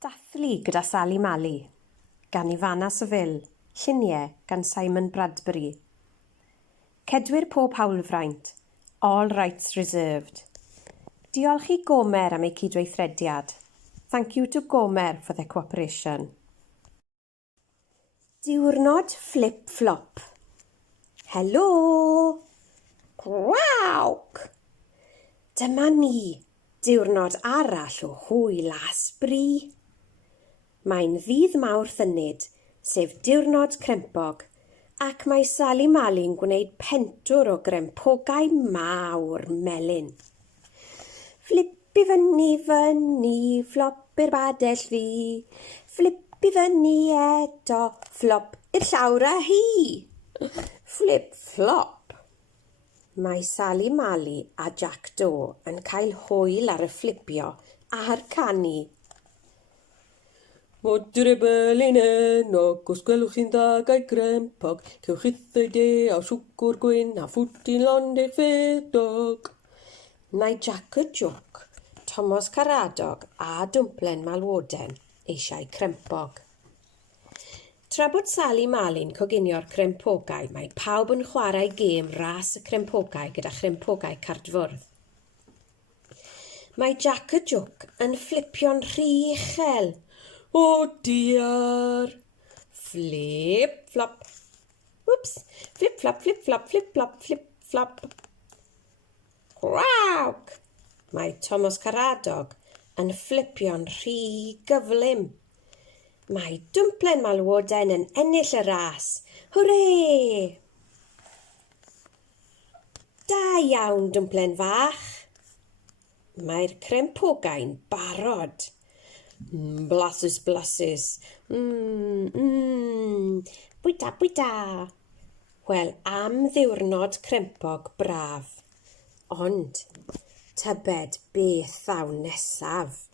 Dathlu gyda Sali Mali, gan Ifana Sefyl, lluniau gan Simon Bradbury. Cedwyr pob hawlfraint, all rights reserved. Diolch i Gomer am ei cydweithrediad. Thank you to Gomer for their cooperation. Diwrnod Fflip Fflop. Helo! Gwawg! Dyma ni, diwrnod arall o hwyl a sbri. Mae'n ddydd mawr thynnud, sef diwrnod crempog, ac mae Sali Mali'n gwneud pentwr o grempogau mawr melyn. Fflip i fyny, fflop i'r badell fi. Fflip i fyny eto, fflop i'r llawr a hi. Fflip fflop. Mae Sali Mali a Jack Do yn cael hwyl ar y fflipio a'r canu. Mod i'r ebel ein enog, os gwelwch chi'n ddagau grempog, cewch hithau de a siwgwr gwyn a ffwtyn lond eich ffedog. Mae Jack y Jwc, Thomas Caradog a Dwmplen Malwoden eisiau crempog. Tra bod Sali Mali'n coginio'r crempogau, mae pawb yn chwarae gêm ras y crempogau gyda chrempogau cardfwrdd. Mae Jack y Jwc yn fflipio'n rhy uchel. O diar! Flip, flop. Whoops. Flip, flop, flip, flop, flip, flop, flip, flop. Gwawg! Mae Thomas Caradog yn fflipio'n rhy gyflym. Mae Dwmplen Malwoden yn ennill y ras. Hwrê! Da iawn, Dwmplen fach. Mae'r crempogau'n barod. Blasus, blasus. Bwyta, bwyta. Wel, am ddiwrnod crempog braf. Ond, tybed beth ddaw nesaf.